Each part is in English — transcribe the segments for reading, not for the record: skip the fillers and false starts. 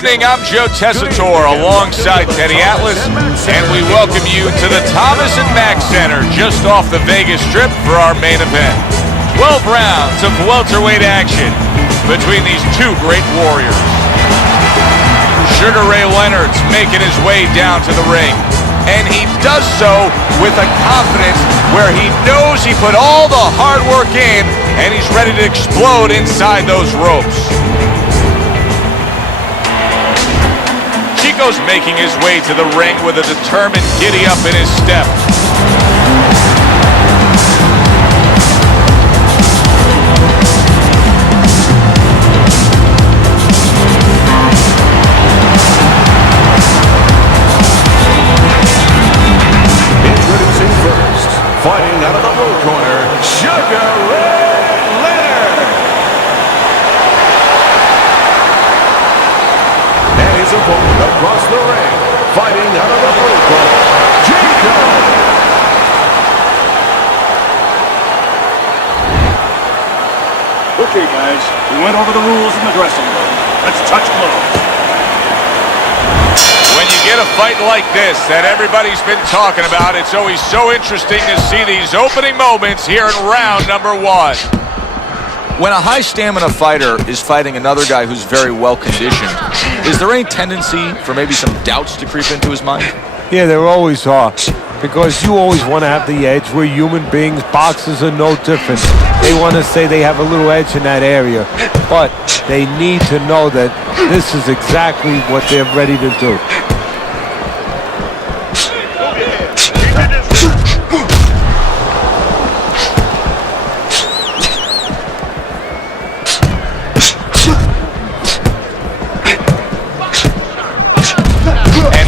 evening, I'm Joe Tessitore alongside Teddy Atlas, and we welcome you to the Thomas & Mack Center just off the Vegas Strip for our main event. 12 rounds of welterweight action between these two great warriors. Sugar Ray Leonard's making his way down to the ring, and he does so with a confidence where he knows he put all the hard work in, and he's ready to explode inside those ropes. Chico's making his way to the ring with a determined giddy-up in his step. Introducing first, fighting out of the blue corner, Sugar Ray Leonard. And his opponent across the ring, fighting out of the blue corner, Chico. Okay, guys, we went over the rules in the dressing room. Let's touch gloves. When you get a fight like this that everybody's been talking about, it's always so interesting to see these opening moments here in round number one. When a high stamina fighter is fighting another guy who's very well conditioned, is there any tendency for maybe some doubts to creep into his mind? Yeah, there always are, because you always want to have the edge. We're human beings. Boxers are no different. They want to say they have a little edge in that area, but they need to know that this is exactly what they're ready to do.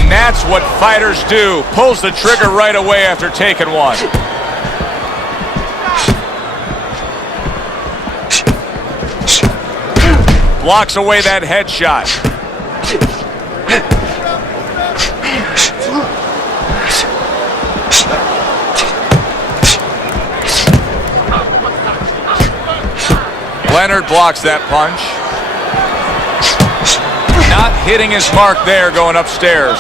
That's what fighters do. Pulls the trigger right away after taking one. Blocks away that headshot. Leonard blocks that punch. Not hitting his mark there, going upstairs.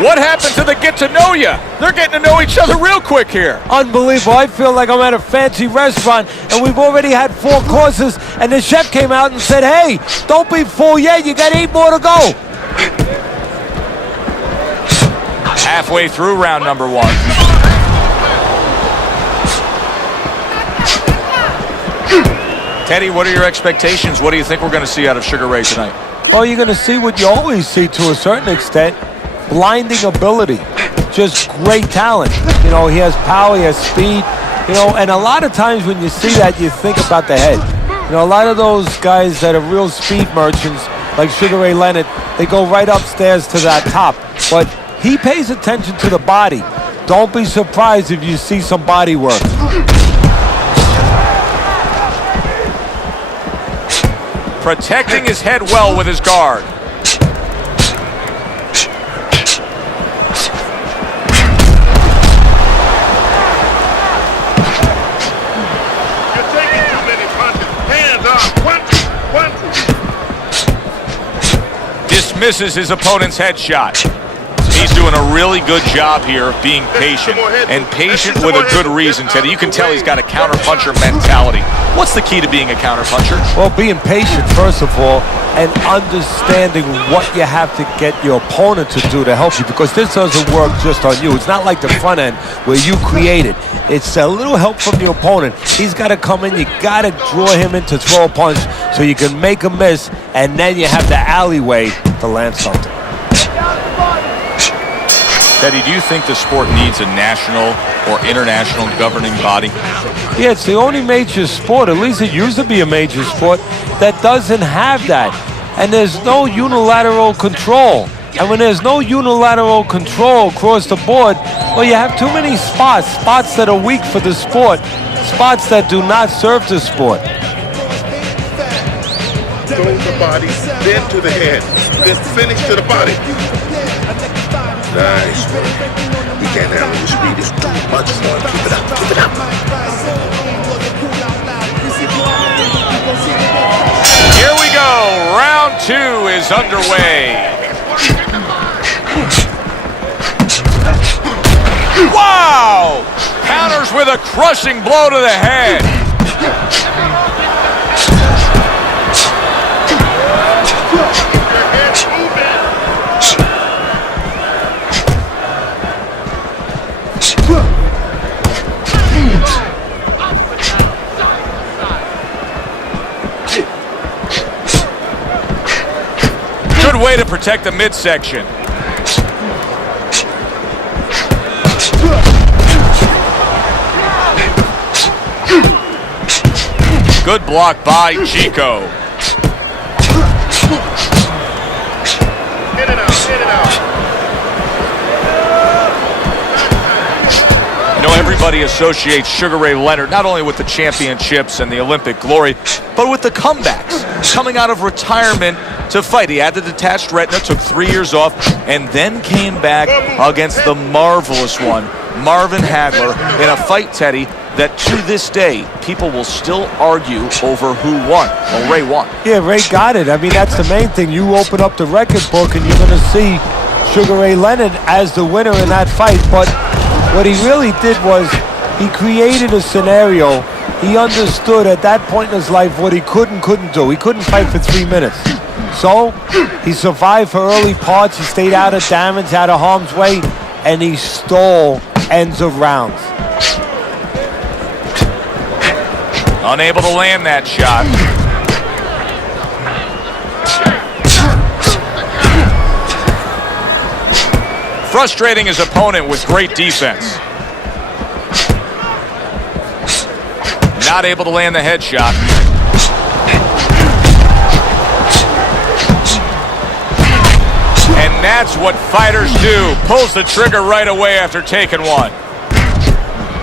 What happened to the get-to-know-ya? They're getting to know each other real quick here. Unbelievable. I feel like I'm at a fancy restaurant, and we've already had 4 courses, and the chef came out and said, hey, don't be full yet. You got 8 more to go. Halfway through round number one. Teddy, what are your expectations? What do you think we're going to see out of Sugar Ray tonight? Oh, you're going to see what you always see to a certain extent. Blinding ability. Just great talent. You know, he has power, he has speed. You know, and a lot of times when you see that, you think about the head. You know, a lot of those guys that are real speed merchants, like Sugar Ray Leonard, they go right upstairs to that top. But he pays attention to the body. Don't be surprised if you see some body work. Protecting his head well with his guard. You're taking too many punches. Hands up. Dismisses his opponent's headshot. He's doing a really good job here of being patient, and patient with a good reason, Teddy. You can tell he's got a counterpuncher mentality. What's the key to being a counterpuncher? Well, being patient, first of all, and understanding what you have to get your opponent to do to help you, because this doesn't work just on you. It's not like the front end where you create it. It's a little help from your opponent. He's got to come in. You got to draw him in to throw a punch so you can make a miss, and then you have the alleyway to land something. Teddy, do you think the sport needs a national or international governing body? Yeah, it's the only major sport, at least it used to be a major sport, that doesn't have that. And there's no unilateral control. And when there's no unilateral control across the board, well, you have too many spots that are weak for the sport, spots that do not serve the sport. Go to the body, then to the head, then finish to the body. Nice work. He can't handle the speed. It's too much for him. Keep it up. Keep it up. Here we go. round 2 is underway. Wow! Counters with a crushing blow to the head. Good way to protect the midsection. Good block by Chico. Get it out, get it out. You know, everybody associates Sugar Ray Leonard not only with the championships and the Olympic glory, but with the comebacks. Coming out of retirement to fight. He had the detached retina, took 3 years off, and then came back against the marvelous one, Marvin Hagler, in a fight, Teddy, that to this day, people will still argue over who won. Well, Ray won. Yeah, Ray got it. I mean, that's the main thing. You open up the record book and you're going to see Sugar Ray Leonard as the winner in that fight. But what he really did was he created a scenario. He understood at that point in his life what he couldn't do. He couldn't fight for 3 minutes. So he survived for early parts. He stayed out of damage, out of harm's way, and he stole ends of rounds. Unable to land that shot. Frustrating his opponent with great defense. Not able to land the headshot. And that's what fighters do. Pulls the trigger right away after taking one.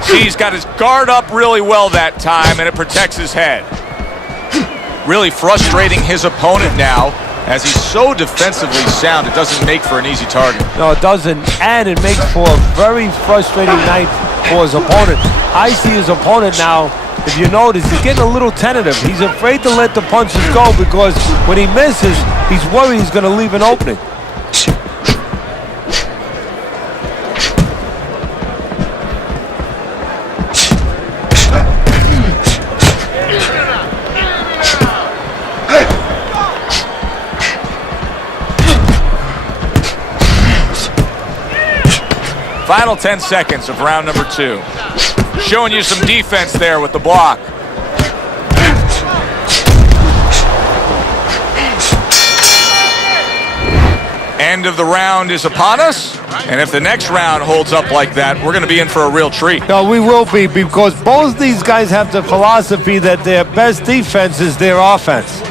See, he's got his guard up really well that time, and it protects his head. Really frustrating his opponent now, as he's so defensively sound, it doesn't make for an easy target. No, it doesn't, and it makes for a very frustrating night for his opponent. I see his opponent now, if you notice, he's getting a little tentative. He's afraid to let the punches go because when he misses, he's worried he's going to leave an opening. Final 10 seconds of round number 2. Showing you some defense there with the block. End of the round is upon us. And if the next round holds up like that, we're going to be in for a real treat. No, we will be, because both these guys have the philosophy that their best defense is their offense.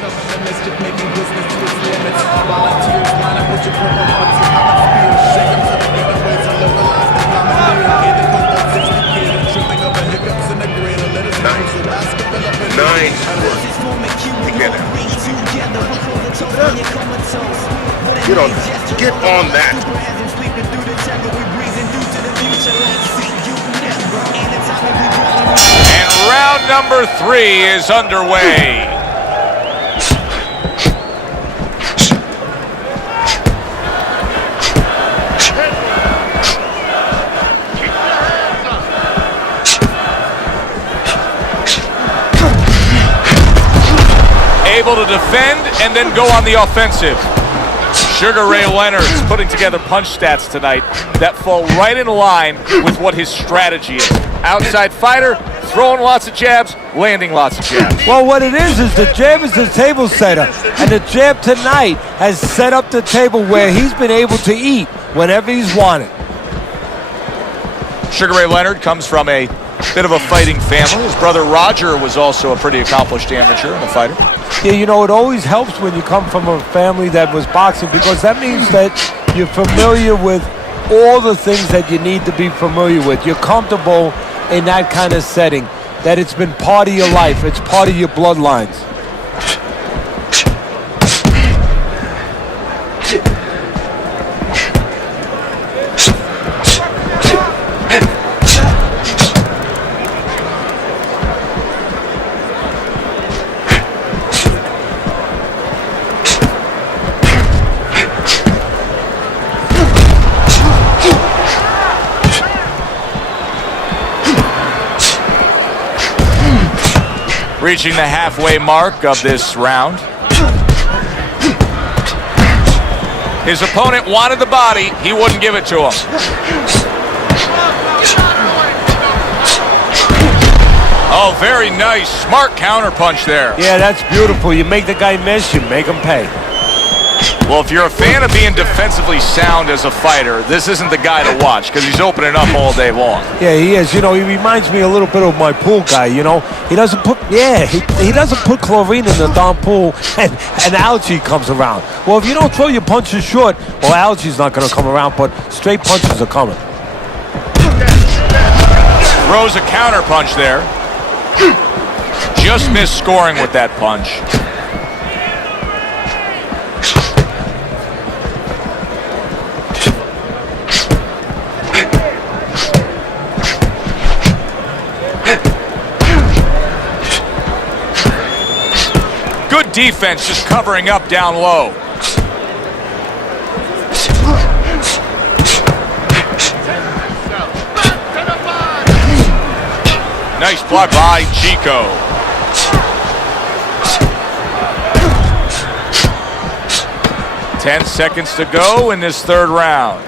Nice work. Together. You know, get on that. And round number 3 is underway. Able to defend and then go on the offensive. Sugar Ray Leonard's putting together punch stats tonight that fall right in line with what his strategy is. Outside fighter, throwing lots of jabs, landing lots of jabs. Well, what it is the jab is the table setter. And the jab tonight has set up the table where he's been able to eat whenever he's wanted. Sugar Ray Leonard comes from a bit of a fighting family. His brother Roger was also a pretty accomplished amateur and a fighter. Yeah, you know, it always helps when you come from a family that was boxing, because that means that you're familiar with all the things that you need to be familiar with. You're comfortable in that kind of setting, that it's been part of your life. It's part of your bloodlines. Reaching the halfway mark of this round. His opponent wanted the body. He wouldn't give it to him. Oh, very nice. Smart counterpunch there. Yeah, that's beautiful. You make the guy miss, you make him pay. Well, if you're a fan of being defensively sound as a fighter, this isn't the guy to watch because he's opening up all day long. Yeah, he is. You know, he reminds me a little bit of my pool guy, you know. He doesn't put chlorine in the darn pool and algae comes around. Well, if you don't throw your punches short, well, algae's not going to come around, but straight punches are coming. Throws a counter punch there. Just missed scoring with that punch. Good defense, just covering up down low. Nice block by Chico. Ten seconds to go in this third round.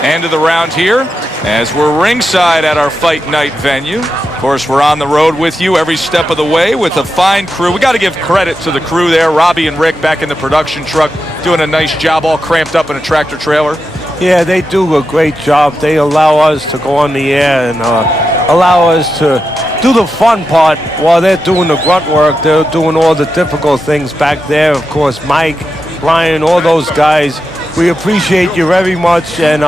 End of the round here as we're ringside at our fight night venue. Of course, we're on the road with you every step of the way with a fine crew. We got to give credit to the crew there. Robbie and Rick back in the production truck doing a nice job, all cramped up in a tractor trailer. Yeah, they do a great job. They allow us to go on the air and allow us to do the fun part while they're doing the grunt work. They're doing all the difficult things back there. Of course, Mike, Brian, all those guys. We appreciate you very much, and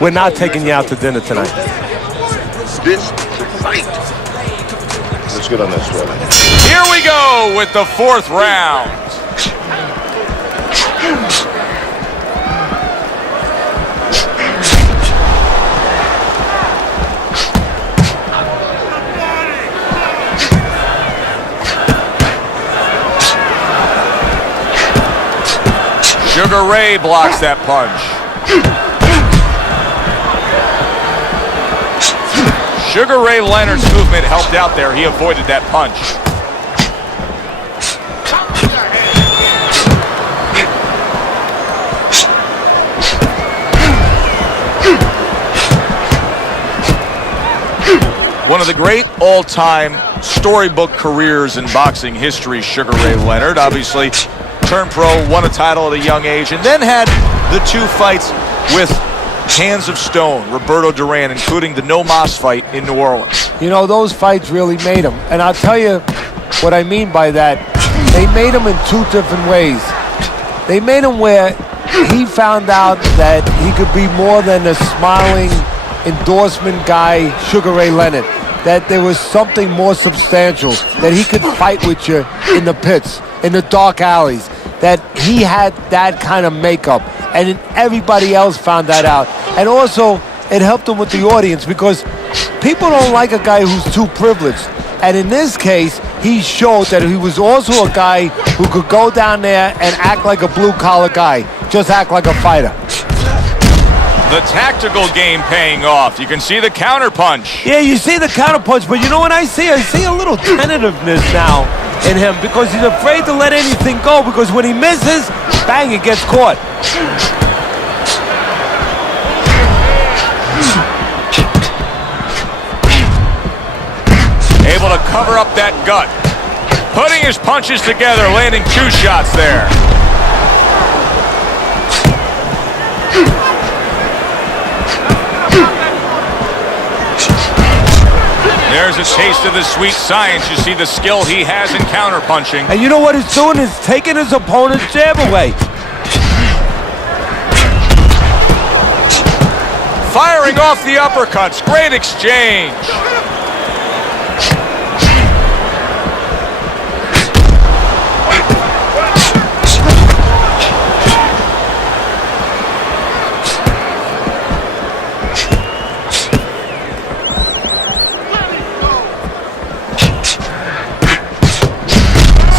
we're not taking you out to dinner tonight. This fight. Let's get on this one. Here we go with the fourth round. Sugar Ray blocks that punch. Sugar Ray Leonard's movement helped out there. He avoided that punch. One of the great all-time storybook careers in boxing history, Sugar Ray Leonard. Obviously, turned pro, won a title at a young age, and then had the two fights with Hands of Stone, Roberto Duran, including the No Mas fight in New Orleans. You know, those fights really made him. And I'll tell you what I mean by that. They made him in two different ways. They made him where he found out that he could be more than a smiling endorsement guy, Sugar Ray Leonard. That there was something more substantial, that he could fight with you in the pits, in the dark alleys, that he had that kind of makeup, and everybody else found that out. And also, it helped him with the audience because people don't like a guy who's too privileged. And in this case, he showed that he was also a guy who could go down there and act like a blue-collar guy, just act like a fighter. The tactical game paying off. You can see the counter punch. Yeah, you see the counter punch, but you know what I see? I see a little tentativeness now in him because he's afraid to let anything go, because when he misses, bang, it gets caught. Able to cover up that gut. Putting his punches together, landing two shots there. There's a taste of the sweet science. You see the skill he has in counterpunching. And you know what he's doing? He's taking his opponent's jab away. Firing off the uppercuts. Great exchange.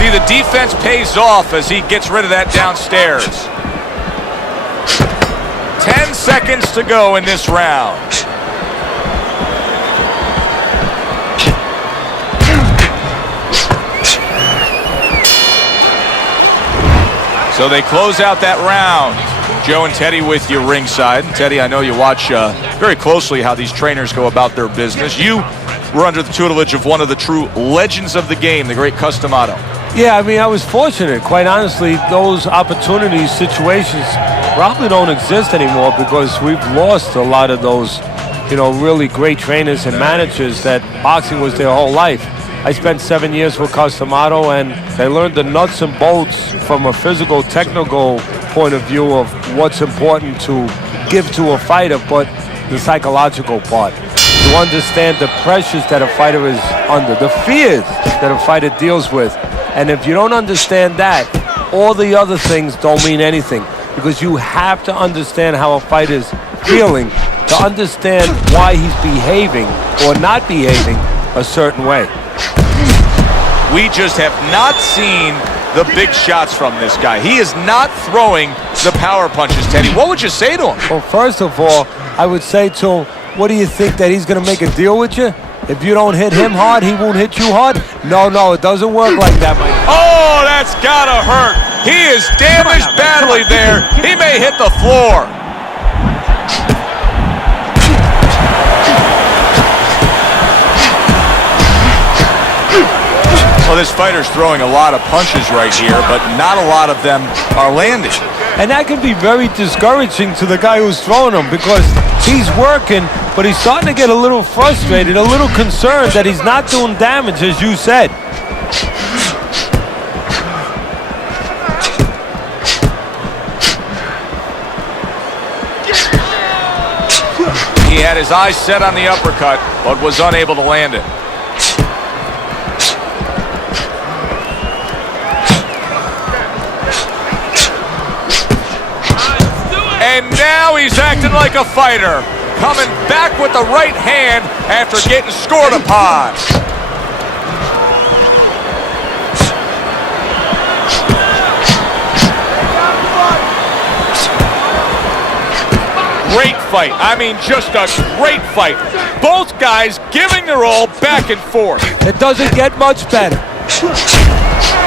The defense pays off as he gets rid of that downstairs. 10 seconds to go in this round. So they close out that round. Joe and Teddy with you ringside. Teddy, I know you watch very closely how these trainers go about their business. You were under the tutelage of one of the true legends of the game, the great Customato. Yeah, I mean, I was fortunate. Quite honestly, those opportunities, situations probably don't exist anymore because we've lost a lot of those, really great trainers and managers that boxing was their whole life. I spent 7 years with Customato, and I learned the nuts and bolts from a physical, technical point of view of what's important to give to a fighter, but the psychological part. To understand the pressures that a fighter is under, the fears that a fighter deals with. And if you don't understand that, all the other things don't mean anything, because you have to understand how a fighter's feeling to understand why he's behaving or not behaving a certain way. We just have not seen the big shots from this guy. He is not throwing the power punches, Teddy. What would you say to him? Well, first of all, I would say to him, what do you think, that he's going to make a deal with you? If you don't hit him hard, he won't hit you hard? No, it doesn't work like that, Mike. Oh, that's gotta hurt. He is damaged badly there. He may hit the floor. Well, this fighter's throwing a lot of punches right here, but not a lot of them are landing. And that can be very discouraging to the guy who's throwing them, because he's working, but he's starting to get a little frustrated, a little concerned that he's not doing damage, as you said. He had his eyes set on the uppercut, but was unable to land it. And now he's acting like a fighter, coming back with the right hand after getting scored upon. Great fight. I mean, just a great fight. Both guys giving their all back and forth. It doesn't get much better.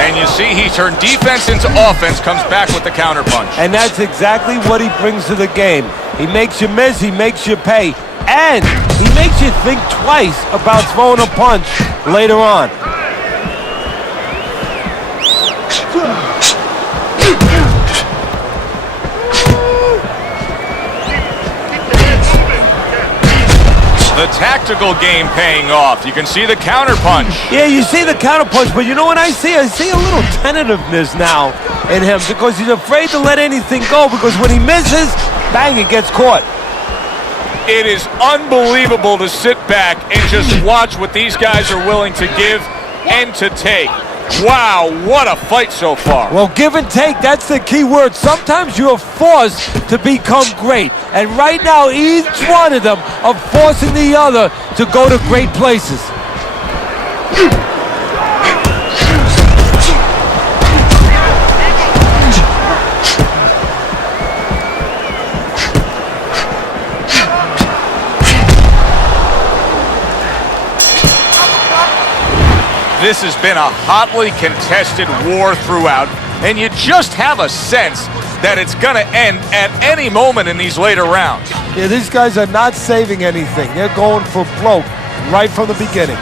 And you see he turned defense into offense, comes back with the counterpunch. And that's exactly what he brings to the game. He makes you miss, he makes you pay, and he makes you think twice about throwing a punch later on. The tactical game paying off. You can see the counterpunch. Yeah, you see the counterpunch, but you know what I see? I see a little tentativeness now in him, because he's afraid to let anything go, because when he misses, bang, it gets caught. It is unbelievable to sit back and just watch what these guys are willing to give and to take. Wow, what a fight so far. Well, give and take, that's the key word. Sometimes you're forced to become great. And right now, each one of them are forcing the other to go to great places. This has been a hotly contested war throughout, and you just have a sense that it's going to end at any moment in these later rounds. Yeah, these guys are not saving anything. They're going for broke right from the beginning.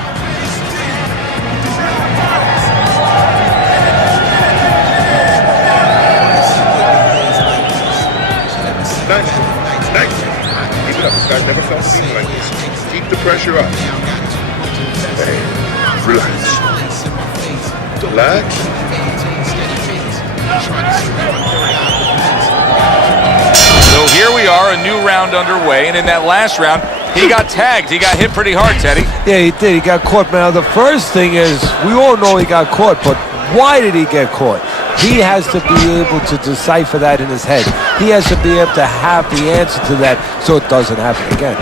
Nice. Keep it up. This guy never felt beaten like this. Keep the pressure up. Hey, relax. Relax. So here we are, a new round underway, and in that last round, he got tagged. He got hit pretty hard, Teddy. Yeah, he did. He got caught. Now, the first thing is, we all know he got caught, but why did he get caught? He has to be able to decipher that in his head. He has to be able to have the answer to that so it doesn't happen again.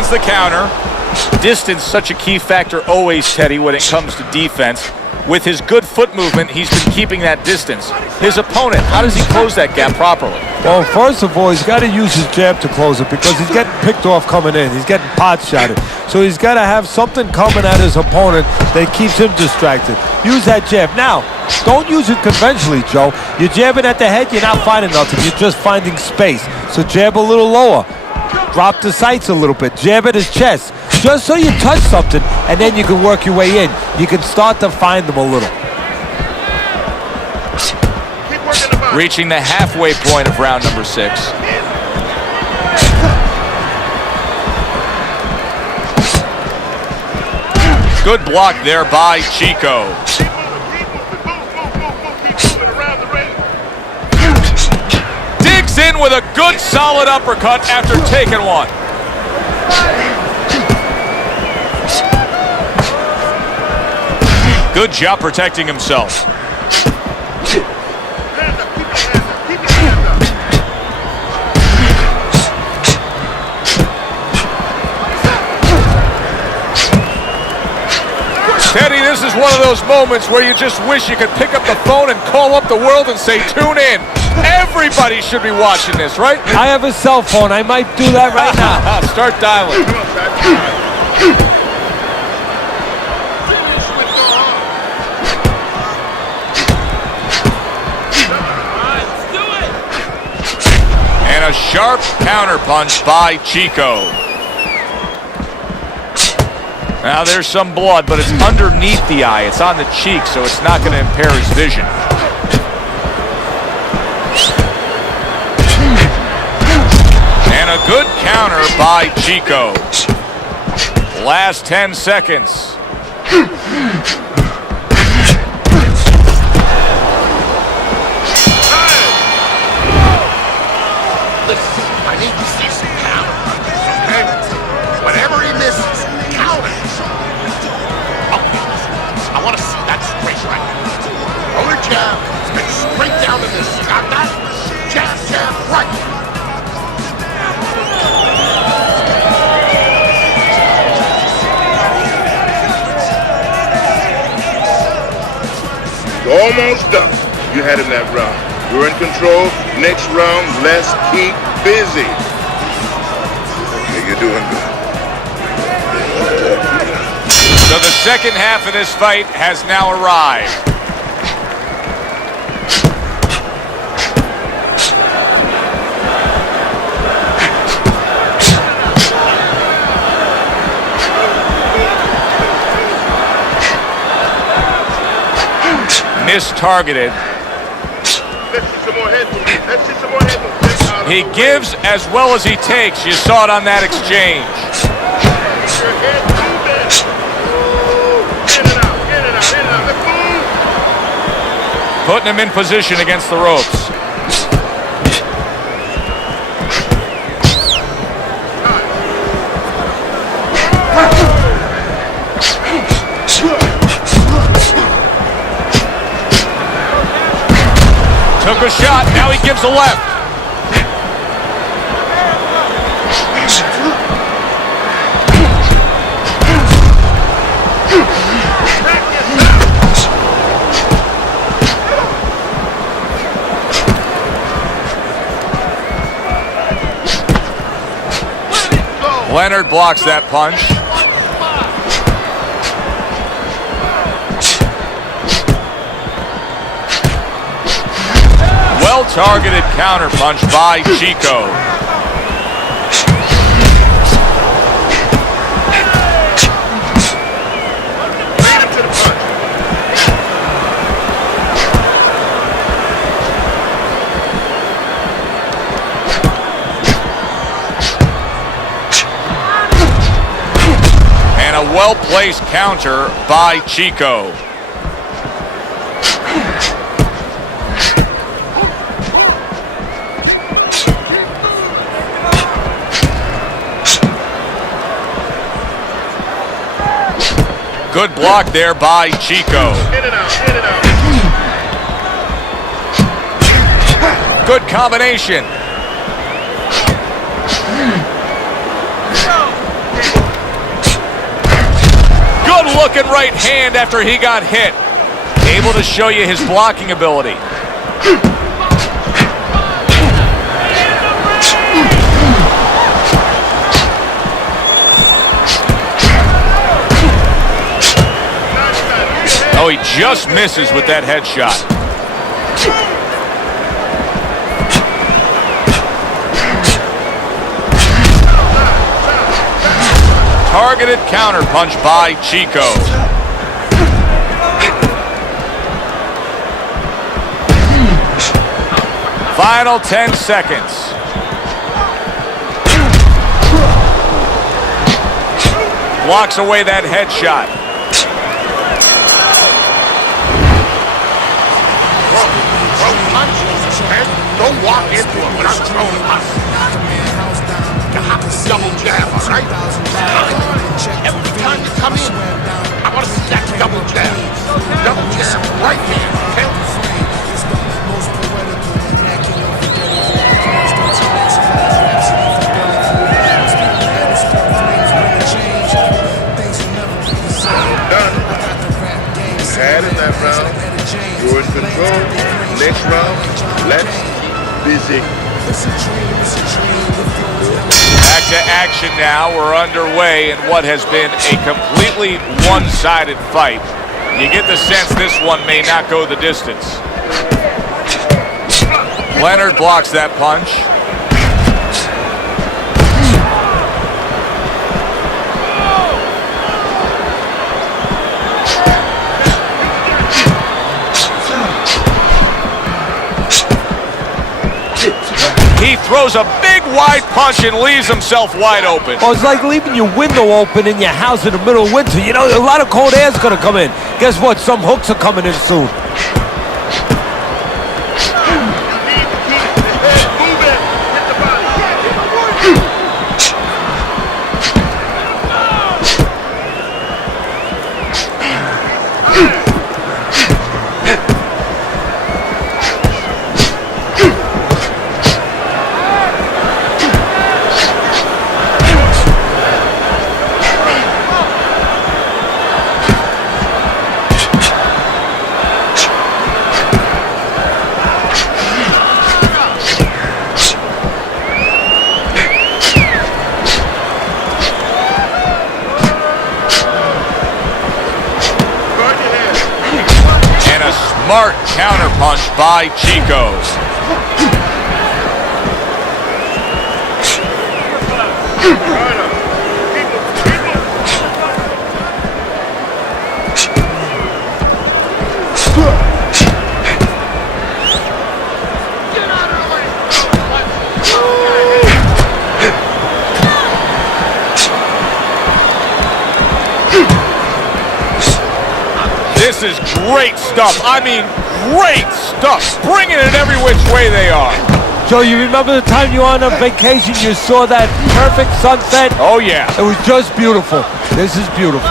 Lands the counter. Distance, such a key factor always, Teddy, when it comes to defense. With his good foot movement, he's been keeping that distance. His opponent, how does he close that gap properly? Well, first of all, he's got to use his jab to close it because he's getting picked off coming in. He's getting pot shotted. So he's got to have something coming at his opponent that keeps him distracted. Use that jab. Now, don't use it conventionally, Joe. You're jabbing at the head, you're not finding nothing. You're just finding space. So jab a little lower. Drop the sights a little bit. Jab at his chest. Just so you touch something, and then you can work your way in. You can start to find them a little. Reaching the halfway point of round number 6. Good block there by Chico. Digs in with a good solid uppercut after taking one. Good job protecting himself. Teddy, this is one of those moments where you just wish you could pick up the phone and call up the world and say, tune in. Everybody should be watching this, right? I have a cell phone. I might do that right now. Start dialing. And a sharp counterpunch by Chico. Now there's some blood, but it's underneath the eye. It's on the cheek, so it's not going to impair his vision. And a good counter by Chico. Last 10 seconds. Listen, I need to see some counter punches, okay? Whatever he misses, counter. Okay, I want to see that straight right. Roller jab, spin straight down to this. Got that? Jab, jab, right. You're almost done. You had him that round. You're in control. Next round, let's keep busy. Okay, you're doing good. So the second half of this fight has now arrived. Mistargeted. Let's see some more head movement. Let's see some more head movement. He gives as well as he takes. You saw it on that exchange. Your head movement. In and out, in and out, in and out. Let's move. Putting him in position against the ropes. Took a shot, now he gives a left. Leonard blocks that punch. Well-targeted counterpunch by Chico. Lead him to the punch. And a well-placed counter by Chico. Good block there by Chico. In and out, in and out. Good combination. looking right hand after he got hit. Able to show you his blocking ability. Oh, he just misses with that headshot. Targeted counterpunch by Chico. Final 10 seconds. Blocks away that headshot. Throw punches, okay? Don't walk into him without throwing punches. You have to double jab, all right? Every time you come in, I want to see that double jab. Double jab, right hand, okay? Done. You had in that round. You're in control. Next round, let's keep busy. Back to action now. We're underway in what has been a completely one-sided fight. You get the sense this one may not go the distance. Leonard blocks that punch. He throws a big wide punch and leaves himself wide open. Well, it's like leaving your window open in your house in the middle of winter. You know, a lot of cold air is going to come in. Guess what? Some hooks are coming in soon. Smart counterpunch by Chico. This is great stuff. I mean, great stuff. Bringing it every which way they are. Joe, you remember the time you were on a vacation, you saw that perfect sunset? Oh, yeah. It was just beautiful. This is beautiful.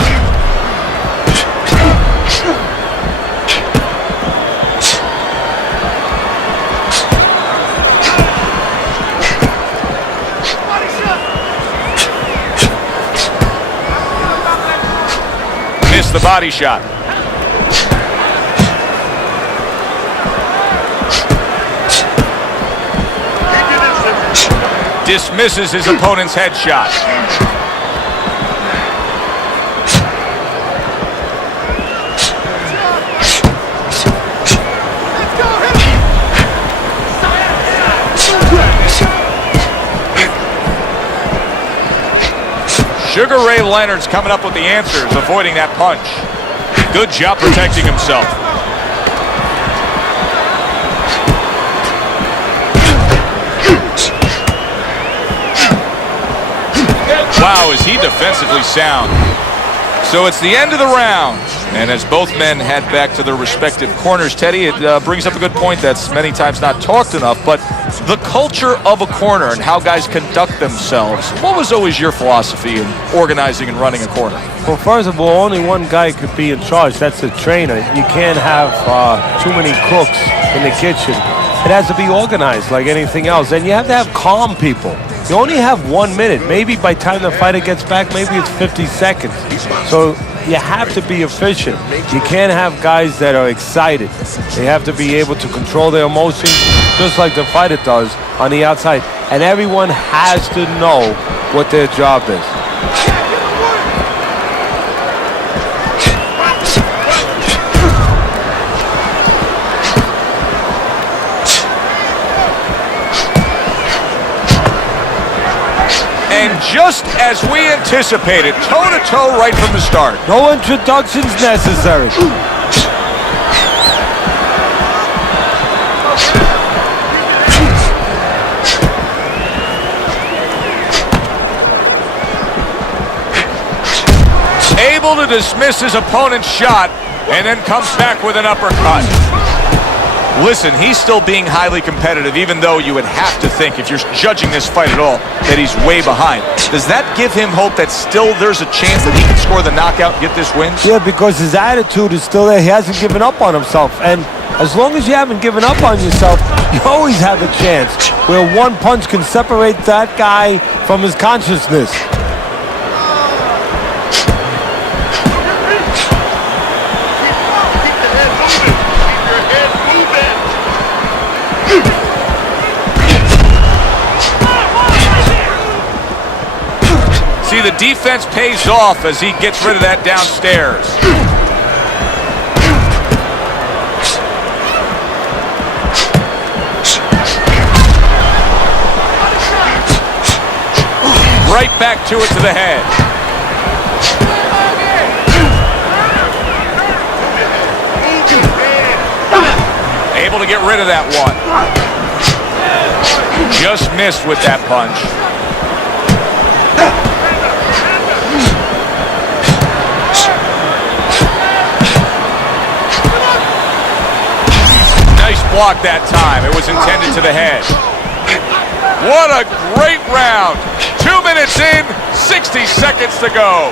Missed the body shot. Dismisses his opponent's headshot. Sugar Ray Leonard's coming up with the answers, avoiding that punch. Good job protecting himself. Wow, is he defensively sound. So it's the end of the round. And as both men head back to their respective corners, Teddy, it brings up a good point that's many times not talked enough, but the culture of a corner and how guys conduct themselves. What was always your philosophy in organizing and running a corner? Well, first of all, only one guy could be in charge. That's the trainer. You can't have too many cooks in the kitchen. It has to be organized like anything else. And you have to have calm people. You only have 1 minute. Maybe by the time the fighter gets back, maybe it's 50 seconds. So you have to be efficient. You can't have guys that are excited. They have to be able to control their emotions, just like the fighter does on the outside. And everyone has to know what their job is. And just as we anticipated, toe-to-toe right from the start. No introductions necessary. Able to dismiss his opponent's shot and then comes back with an uppercut. Listen, he's still being highly competitive, even though you would have to think, if you're judging this fight at all, that he's way behind. Does that give him hope that still there's a chance that he can score the knockout and get this win? Yeah, because his attitude is still there. He hasn't given up on himself. And as long as you haven't given up on yourself, you always have a chance where one punch can separate that guy from his consciousness. See, the defense pays off as he gets rid of that downstairs. Right back to it to the head. Able to get rid of that one. Just missed with that punch. Nice block that time. It was intended to the head. What a great round. 2 minutes in, 60 seconds to go.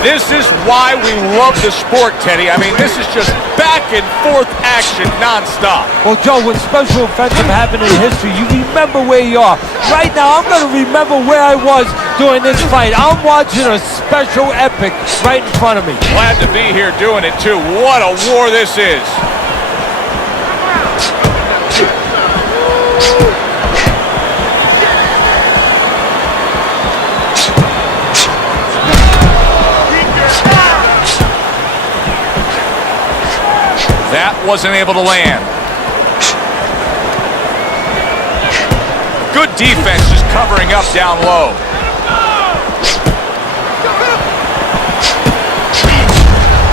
This is why we love the sport, Teddy. I mean, this is just back and forth action nonstop. Well, Joe, when special events have happened in history, you remember where you are. Right now, I'm going to remember where I was during this fight. I'm watching a special epic right in front of me. Glad to be here doing it, too. What a war this is. That wasn't able to land. Good defense just covering up down low.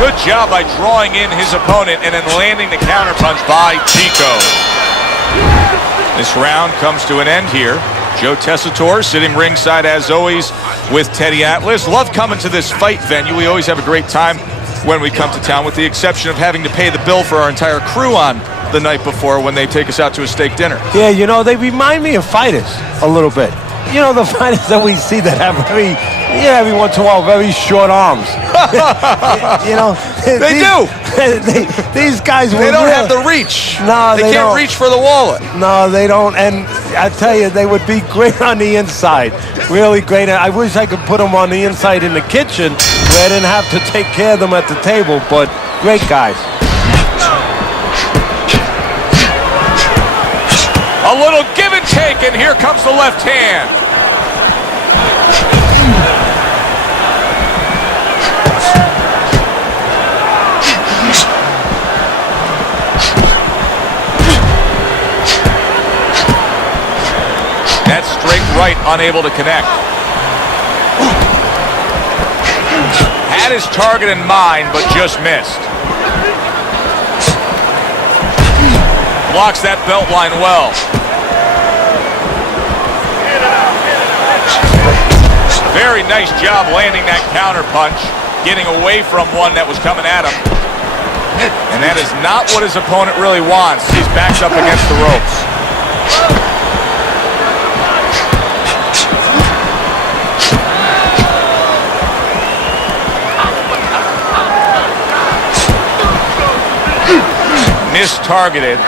Good job by drawing in his opponent and then landing the counterpunch by Chico. This round comes to an end here. Joe Tessitore sitting ringside as always with Teddy Atlas. Love coming to this fight venue. We always have a great time when we come to town, with the exception of having to pay the bill for our entire crew on the night before when they take us out to a steak dinner. Yeah, you know, they remind me of fighters a little bit. You know, the fighters that we see that have every once in a while, very short arms. You know, these guys. They don't have the reach. No, they can't reach for the wallet. No, they don't. And I tell you, they would be great on the inside. Really great. I wish I could put them on the inside in the kitchen where I didn't have to take care of them at the table. But great guys. A little give and take, and here comes the left hand. That straight right unable to connect. Had his target in mind, but just missed. Blocks that belt line well. Very nice job landing that counter punch, getting away from one that was coming at him. And that is not what his opponent really wants. He's backed up against the ropes. Mistargeted.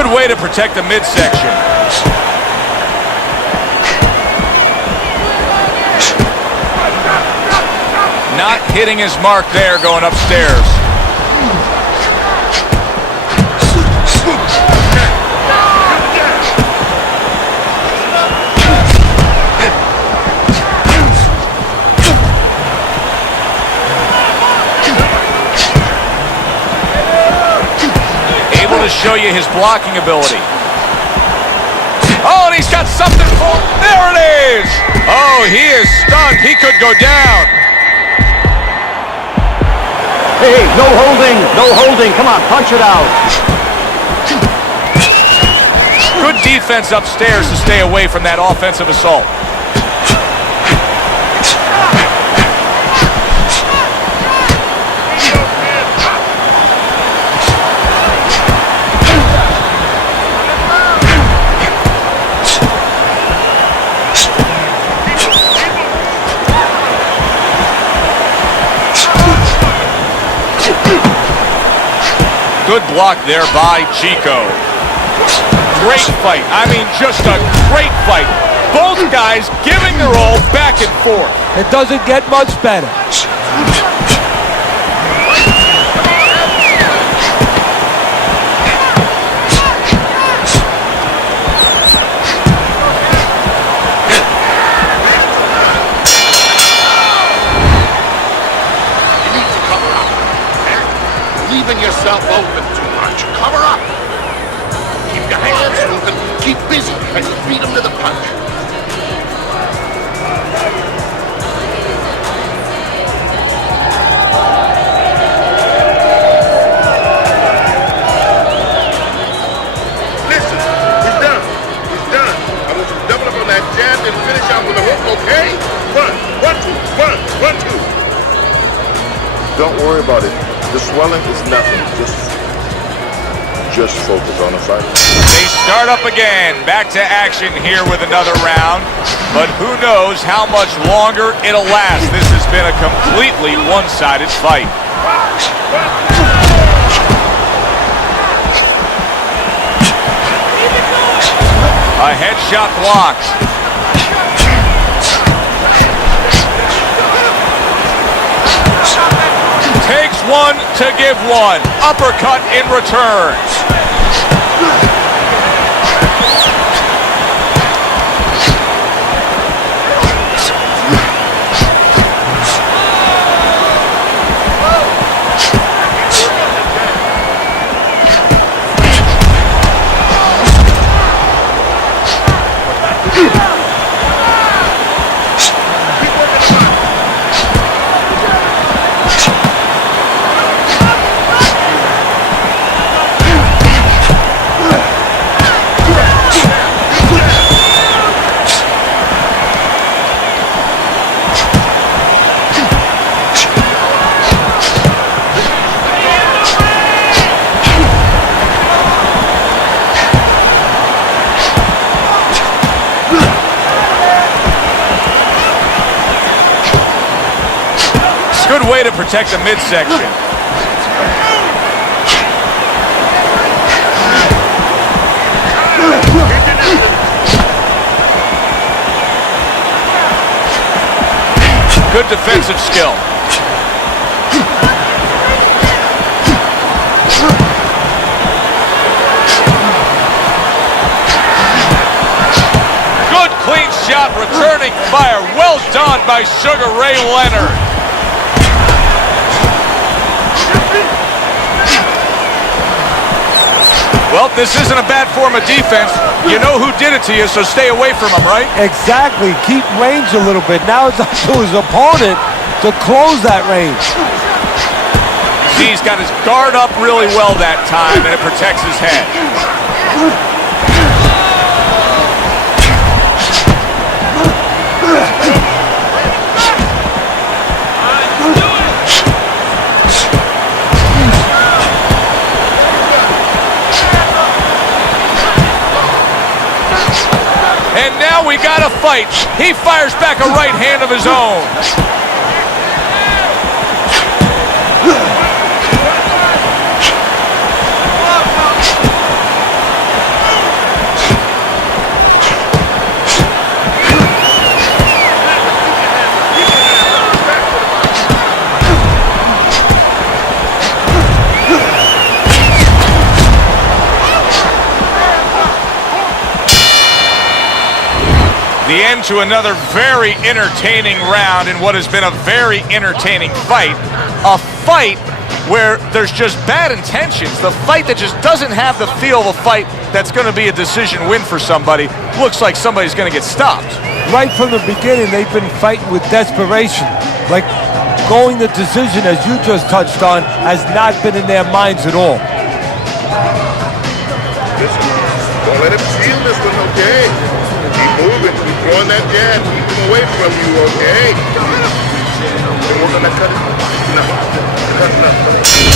Good way to protect the midsection. Not hitting his mark there going upstairs. Able to show you his blocking ability. Oh, and he's got something for him. There it is. Oh, he is stunned. He could go down. Hey, no holding, no holding. Come on, punch it out. Good defense upstairs to stay away from that offensive assault. Good block there by Chico. Great fight. I mean, just a great fight. Both guys giving their all back and forth. It doesn't get much better. Leaving yourself open too much. Cover up. Keep your hands moving. Keep busy and beat him to the punch. Listen, he's done. He's done. I want you to double up on that jab and finish out with a hook, okay? 1, 2, 1, 1, 2. Don't worry about it. The swelling is nothing. Just focus on the fight. They start up again. Back to action here with another round. But who knows how much longer it'll last. This has been a completely one-sided fight. A headshot blocked. Takes one to give one. Uppercut in return. Good way to protect the midsection. Good defensive skill. Good clean shot, returning fire. Well done by Sugar Ray Leonard. Well, this isn't a bad form of defense. You know who did it to you, so stay away from him, right? Exactly. Keep range a little bit. Now it's up to his opponent to close that range. He's got his guard up really well that time, and it protects his head. And now we got a fight. He fires back a right hand of his own. The end to another very entertaining round in what has been a very entertaining fight. A fight where there's just bad intentions. The fight that just doesn't have the feel of a fight that's going to be a decision win for somebody. Looks like somebody's going to get stopped. Right from the beginning, they've been fighting with desperation. Like going the decision, as you just touched on, has not been in their minds at all. Listen, don't let him feel this one, okay? Keep moving, keep throwing that jab, keep him away from you, okay? Been working that cut.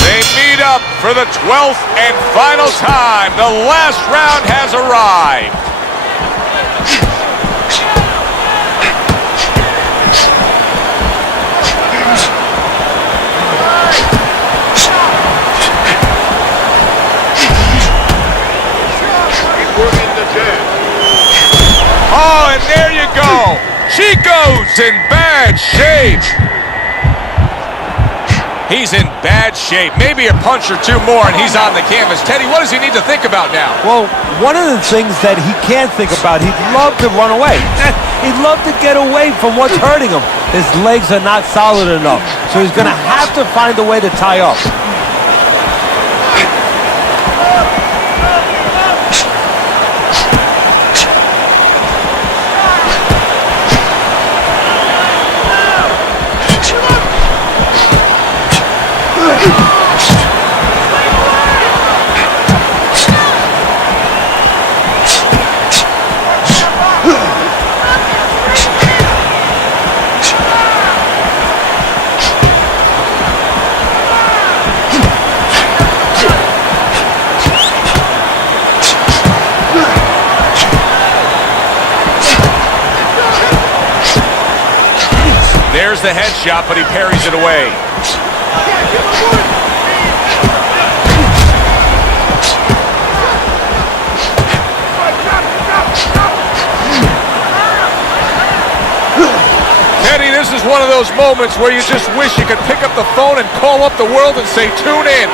They meet up for the 12th and final time. The last round has arrived. Oh, and there you go. Chico's in bad shape. He's in bad shape. Maybe a punch or two more and he's on the canvas. Teddy, what does he need to think about now? Well, one of the things that he can't think about, he'd love to run away. He'd love to get away from what's hurting him. His legs are not solid enough, so he's going to have to find a way to tie up. There's the headshot, but he parries it away. Teddy, this is one of those moments where you just wish you could pick up the phone and call up the world and say, tune in.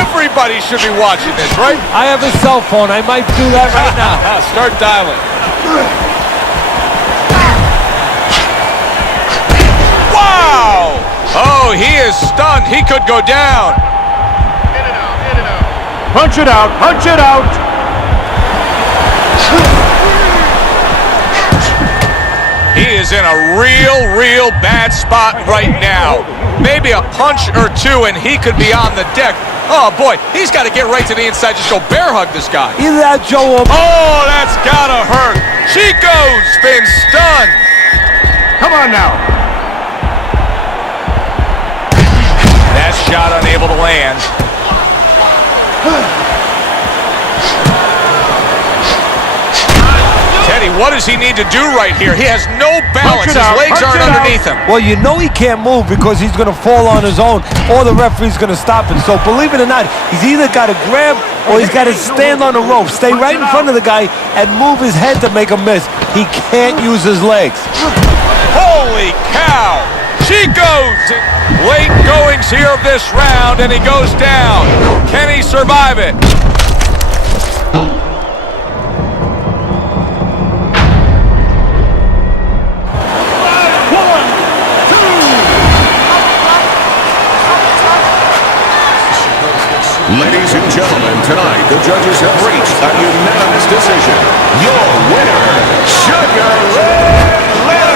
Everybody should be watching this, right? I have a cell phone. I might do that right now. Start dialing. Wow! Oh, he is stunned. He could go down. Hit it out, hit it out. Punch it out, punch it out. He is in a real bad spot right now. Maybe a punch or two and he could be on the deck. Oh boy, he's got to get right to the inside. Just go bear hug this guy. Either that, Joe, or... Oh, that's gotta hurt. Chico's been stunned. Come on now. That shot unable to land. Teddy, what does he need to do right here? He has no balance. His legs aren't underneath him. Well, you know he can't move because he's going to fall on his own or the referee's going to stop it. So believe it or not, he's either got to grab or he's got to stand on the rope, stay right in front of the guy and move his head to make a miss. He can't use his legs. Holy cow! Chico's late goings here of this round, and he goes down. Can he survive it? Ladies and gentlemen, tonight the judges have reached a unanimous decision. Your winner, Sugar Ray Leonard.